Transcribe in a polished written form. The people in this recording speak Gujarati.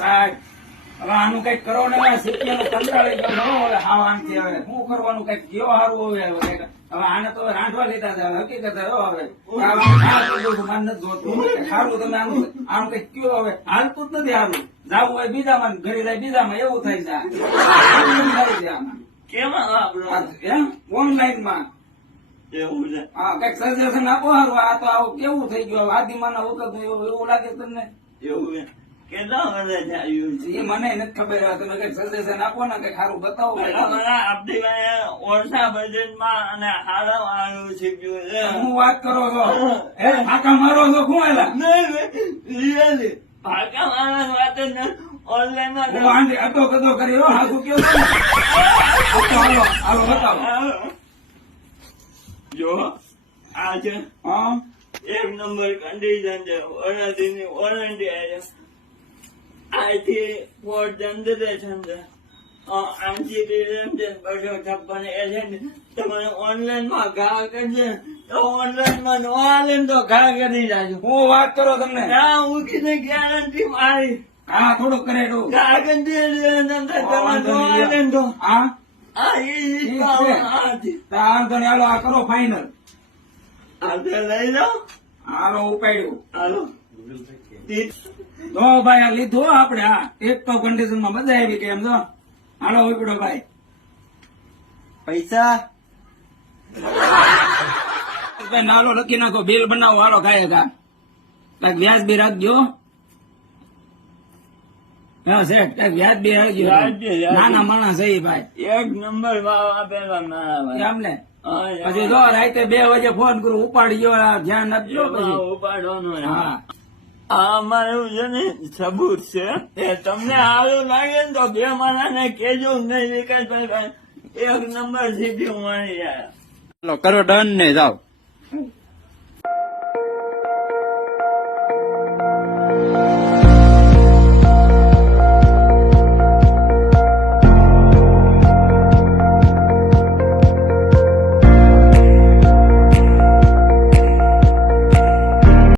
સાહેબ હવે આનું કઈક કરો ને સીપીએનો કંટાળી ગયો ન હવે હાવાનથી હવે શું કરવાનું કઈક કયો સારું હવે કંઈક હવે આને તો રાંધવા લીધા છે હવે હકીકત હવે મન નથી જોતું સારું તમે આનું કઈક કયો હવે હાલતું જ નથી સારું જવું હોય બીજામાં ઘરે જાય બીજામાં એવું થાય છે આમાં કેમાં વાપરો ઓનલાઈન માં એવું છે હા કઈક સજેશન આપો સારું આ તો આવું કેવું થઈ ગયું આદિમાના વખત એવું લાગે તમને એવું છે કેટલા વર્ષ આવ્યું છે એ મને નથી ખબર હવે તમે કઈક સજેશન આપો ને કઈક સારું બતાવો આપડી ઓછા બજેટમાં અને સારા સારું શીખ્યું છે હું વાત કરો છો હે ફાંકા મારો છો શું એલા રિયલી ભાગા માણસ વાત જ ઓનલાઈન માં હું આંટી અડો કદો કરી હો હાથું કેવું છે હાલો હાલો બતાવો જો આ છે હા એક નંબર કન્ડિશન છે વોરંટીની વોરંટી આવે છે આથી 4 જનરેશન છે 80 RAM છે 256 SSD તમારે ઓનલાઈન માં ઘા કરશે તો ઓનલાઈન માં નો હાલે તો ઘા કરી જાજો હું વાત કરો તમને ના ઉકીને ગેરંટી મારી હા થોડુંક કરે એટલું ઘા કરી તમારે નો હાલે તો હા આ તાર તો હાલો આ કરો ફાઈનલ આપણે લઈ જાઓ હાલો ઉપાડ્યું હાલો તો ભાઈ આ લીધું આપડે હા એક તો કન્ડિશન માં બધા આવી કે એમ તો હાલો ઉપડો ભાઈ પૈસા ભાઈ નાલો લખી નાખો બિલ બનાવો હાલો ખાય ખા કઈક વ્યાજ બી રાખજો હા શેઠ કઈક વ્યાજ બી રાખજો નાના માણસ છે ભાઈ એક નંબર ભાવ આપેલા મારા ભાઈ એમ ને પછી જો રાતે 2 વાગે ફોન કરું ઉપાડી ગયો ધ્યાન આપજો પછી ઉપાડવાનો હા આ અમારું છે ને સબૂત છે એ તમને સારું લાગે ને તો 2 માણસને કેજો નહીં વિકાસભાઈ એક નંબર સીધી મળી જાય કરો ડન ને જાઓ